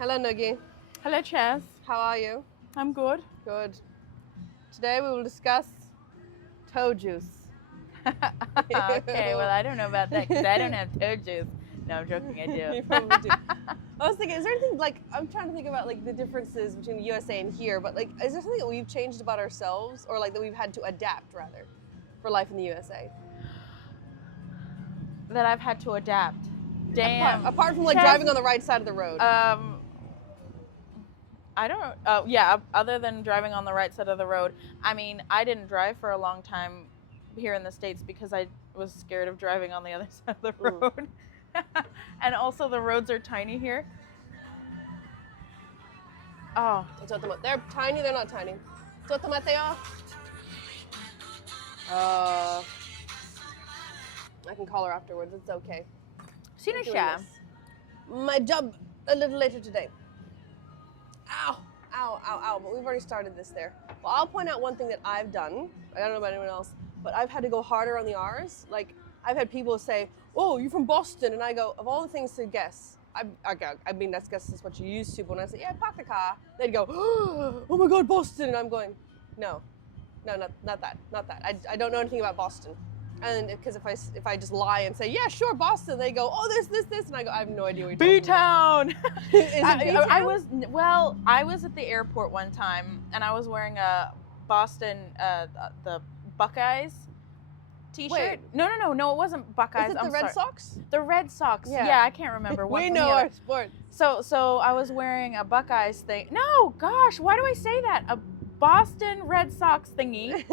Hello, Noogie. Hello, Chez. How are you? I'm good. Good. Today we will discuss toe juice. Okay, well, I don't know about that because I don't have toe juice. No, I'm joking, I do. You probably do. I was thinking, is there anything I'm trying to think about the differences between the USA and here, but is there something that we've changed about ourselves or that we've had to adapt rather for life in the USA? That I've had to adapt. Damn. Apart from Chez, driving on the right side of the road. I don't, yeah, other than driving on the right side of the road. I mean, I didn't drive for a long time here in the States because I was scared of driving on the other side of the road. And also the roads are tiny here. Oh. They're tiny, they're not tiny. I can call her afterwards, it's okay. Sino siya? My job a little later today. Ow, ow, ow, ow, but we've already started this there. Well, I'll point out one thing that I've done. I don't know about anyone else, but I've had to go harder on the R's. I've had people say, oh, you're from Boston, and I go, of all the things to guess, I mean, that's guess is what you used to, but when I say, yeah, park the car, they'd go, oh my God, Boston, and I'm going, no, not that. I don't know anything about Boston. And because if I just lie and say, yeah, sure, Boston, they go, oh, this, and I go, I have no idea what you're talking about. B-Town! Is it B-Town? I was at the airport one time, and I was wearing a Boston, the Buckeyes t-shirt. Wait. No, it wasn't Buckeyes. Is it the Red Sox? The Red Sox. Yeah, I can't remember. We know our sport. So I was wearing a Buckeyes thing. No, gosh, why do I say that? A Boston Red Sox thingy.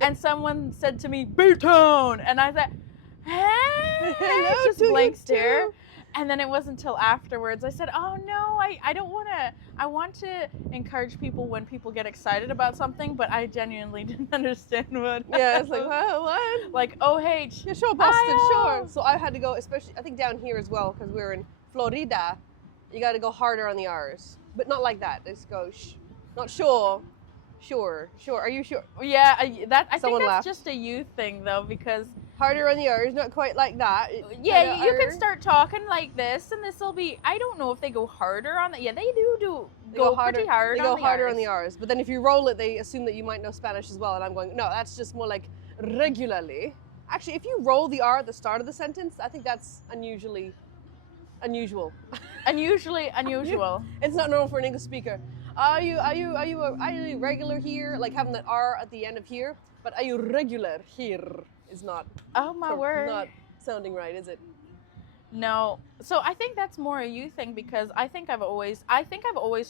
And someone said to me, B-Town! And I said, hey! No, Just to blank you stare. too. And then it wasn't until afterwards I said, oh no, I don't want to, I want to encourage people when people get excited about something, but I genuinely didn't understand what. Yeah, it's like, what? Like, OH. Yeah, sure, Boston, I-O. sure. So I had to go, especially, I think down here as well, because we're in Florida, you got to go harder on the R's. But not like that. Just go, not sure. Sure. Are you sure? Yeah, I think that's laughed. just a youth thing though, because harder on the R's, not quite like that. Yeah, you can start talking like this, and this will be. I don't know if they go harder on that. Yeah, they do go harder, pretty hard. They go harder on the R's, but then if you roll it, they assume that you might know Spanish as well. And I'm going, no, that's just more like regularly. Actually, if you roll the R at the start of the sentence, I think that's unusual. Unusual. It's not normal for an English speaker. Are you regular here? Like having that R at the end of here, but are you regular here is not. Oh my word! Not sounding right, is it? No. So I think that's more a you thing because I think I've always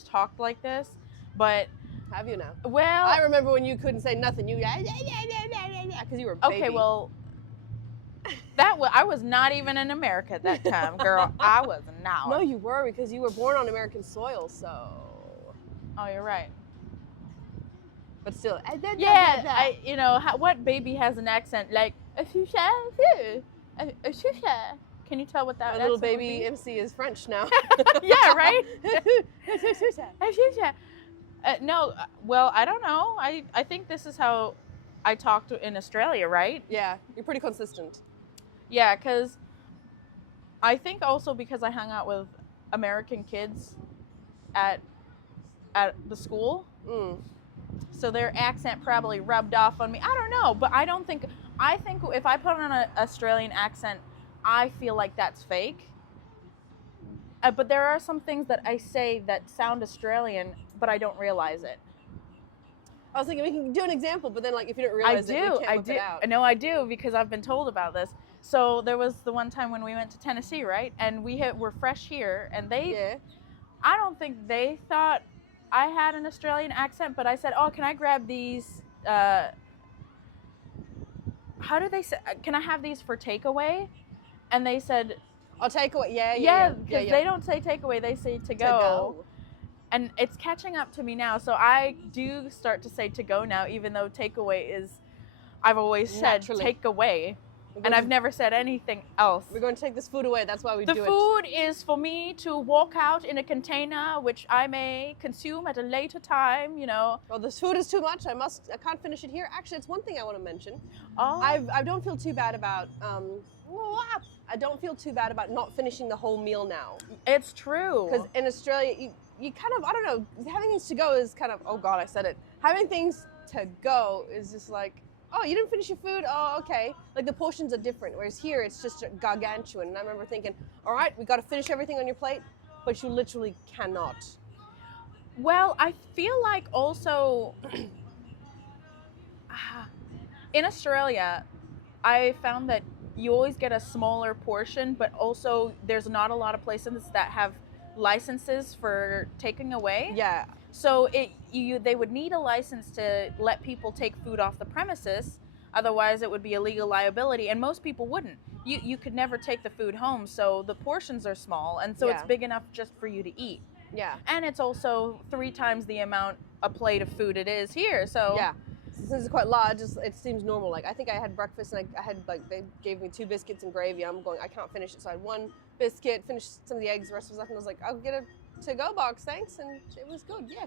talked like this, but. Have you now? Well, I remember when you couldn't say nothing. You because you were a baby. Okay, well. I was not even in America at that time, girl. I was not. No, you were because you were born on American soil, so. Oh, you're right. But still, yeah, what baby has an accent like? Can you tell what that? My little baby MC is French now. Yeah, right. No, well, I don't know. I think this is how I talked in Australia, right? Yeah, you're pretty consistent. Yeah, because I think also because I hung out with American kids at the school, so their accent probably rubbed off on me. I don't know, but I think if I put on an Australian accent, I feel like that's fake. But there are some things that I say that sound Australian, but I don't realize it. I was thinking we can do an example, but then if you don't realize it, you can't whip it out. No, I do because I've been told about this. So there was the one time when we went to Tennessee, right? And we're fresh here, and I don't think they thought I had an Australian accent, but I said, oh, can I grab these, how do they say, can I have these for takeaway? And they said, oh, takeaway, yeah, because they don't say takeaway, they say to go. And it's catching up to me now, so I do start to say to go now, even though takeaway is, I've always said take away. And I've never said anything else. We're going to take this food away. That's why we do it. The food is for me to walk out in a container, which I may consume at a later time, you know. Well, this food is too much. I can't finish it here. Actually, it's one thing I want to mention. Oh. I don't feel too bad about, I don't feel too bad about not finishing the whole meal now. It's true. Because in Australia, you kind of, I don't know, having things to go is kind of, oh God, I said it. Having things to go is just like, oh, you didn't finish your food? Oh, okay. Like the portions are different. Whereas here, it's just gargantuan. And I remember thinking, all right, we got to finish everything on your plate, but you literally cannot. Well, I feel like also in Australia, I found that you always get a smaller portion, but also there's not a lot of places that have licenses for taking away. Yeah. So they would need a license to let people take food off the premises. Otherwise, it would be a legal liability, and most people wouldn't. You could never take the food home, so the portions are small, and so it's big enough just for you to eat. Yeah. And it's also 3 times the amount a plate of food it is here. So yeah. Since it's quite large, it seems normal. Like I think I had breakfast and I had they gave me 2 biscuits and gravy. I'm going, I can't finish it, so I had 1 biscuit, finished some of the eggs, the rest was left, and I was like, I'll get a to-go box, thanks, and it was good. Yeah.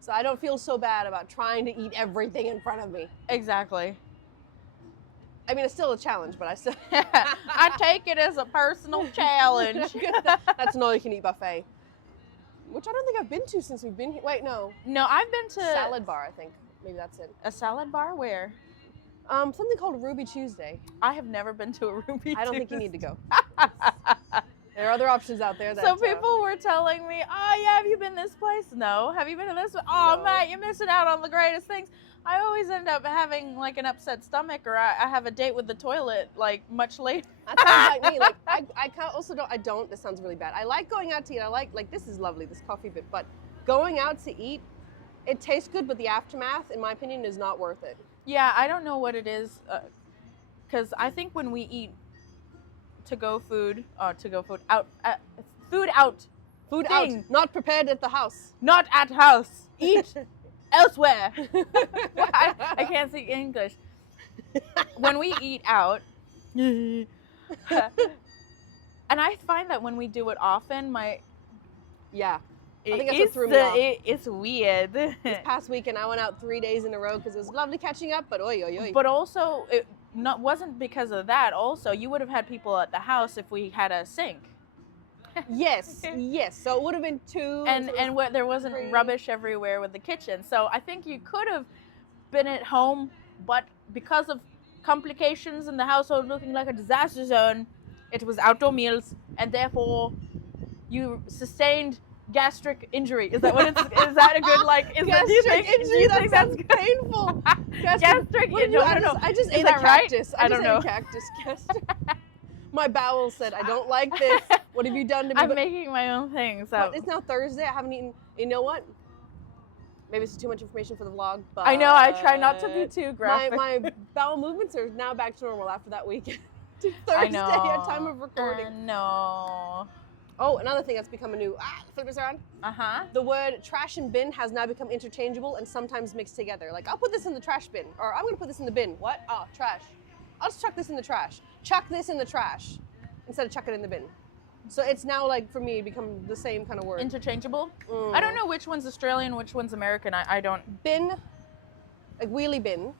So I don't feel so bad about trying to eat everything in front of me. Exactly. I mean, it's still a challenge, but I still I take it as a personal challenge. That's an all-you-can-eat buffet, which I don't think I've been to since we've been here. Wait, no. No, I've been to Salad bar, I think. Maybe that's it. A salad bar? Where? Something called Ruby Tuesday. I have never been to a Ruby Tuesday. I don't think you need to go. There are other options out there. So people were telling me, oh yeah, have you been this place? No. Have you been to this one? Oh No. Matt, you're missing out on the greatest things. I always end up having like an upset stomach, or I have a date with the toilet like much later. That sounds like me. Like I don't. This sounds really bad. I like going out to eat. I like this is lovely, this coffee bit, but going out to eat, it tastes good, but the aftermath, in my opinion, is not worth it. Yeah, I don't know what it is, because I think when we eat food Out, not prepared at the house. Not at house, eat elsewhere. I can't speak English. When we eat out, and I find that when we do it often, Yeah. I think that's what threw me off. It's weird. This past weekend, I went out 3 days in a row because it was lovely catching up, but oi, oi, oi. But also, it wasn't because of that. Also, you would have had people at the house if we had a sink. Yes, yes. So it would have been 2. And where there wasn't 3. rubbish everywhere with the kitchen. So I think you could have been at home, but because of complications in the household looking like a disaster zone, it was outdoor meals, and therefore you sustained gastric injury. Is that what it's? Is that a good gastric injury? That sounds painful. Gastric injury. No. I just Is ate a that right? cactus. I don't know. Ate a cactus. My bowels said, I don't like this. What have you done to me? I'm making my own things. So. It's now Thursday. I haven't eaten. You know what? Maybe it's too much information for the vlog, but I know. I try not to be too graphic. My bowel movements are now back to normal after that weekend. Thursday I know. at time of recording. No. Oh, another thing that's become a new flip this around. The word trash and bin has now become interchangeable and sometimes mixed together. Like, I'll put this in the trash bin, or I'm gonna put this in the bin. What? Oh, trash. I'll just chuck this in the trash. Chuck this in the trash instead of chuck it in the bin. So it's now, like, for me, become the same kind of word. Interchangeable? I don't know which one's Australian, which one's American. I don't. Bin, like wheelie bin,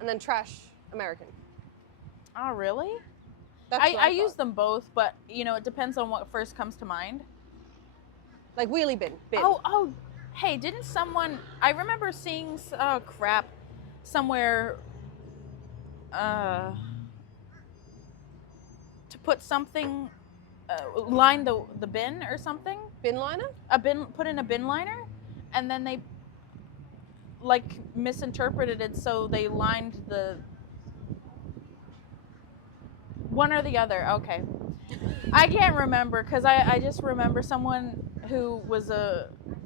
and then trash, American. Oh, really? That's what I thought. use them both, but, it depends on what first comes to mind. Like wheelie bin. Oh, hey, didn't someone, I remember seeing, somewhere, to put something, line the bin or something. Bin liner? Put in a bin liner, and then they, misinterpreted it, so they lined the, one or the other. Okay. I can't remember, because I just remember someone who was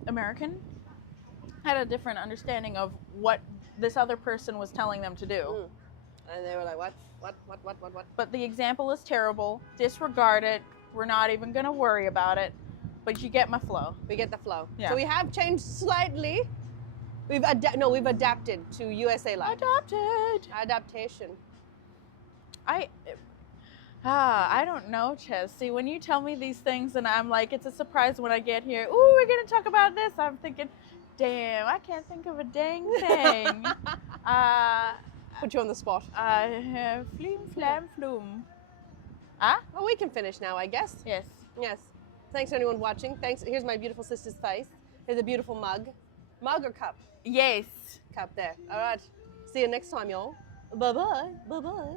American had a different understanding of what this other person was telling them to do. And they were like, what? But the example is terrible. Disregard it. We're not even going to worry about it. But you get my flow. We get the flow. Yeah. So we have changed slightly. We've adapted to USA life. Adopted. Adaptation. I don't know, Chez. See, when you tell me these things and I'm like, it's a surprise when I get here. Ooh, we're going to talk about this. I'm thinking, damn, I can't think of a dang thing. Put you on the spot. Flim, flam, flume. Huh? Well, we can finish now, I guess. Yes. Yes. Thanks to anyone watching. Thanks. Here's my beautiful sister's face. Here's a beautiful mug. Mug or cup? Yes. Cup there. All right. See you next time, y'all. Bye-bye. Bye-bye.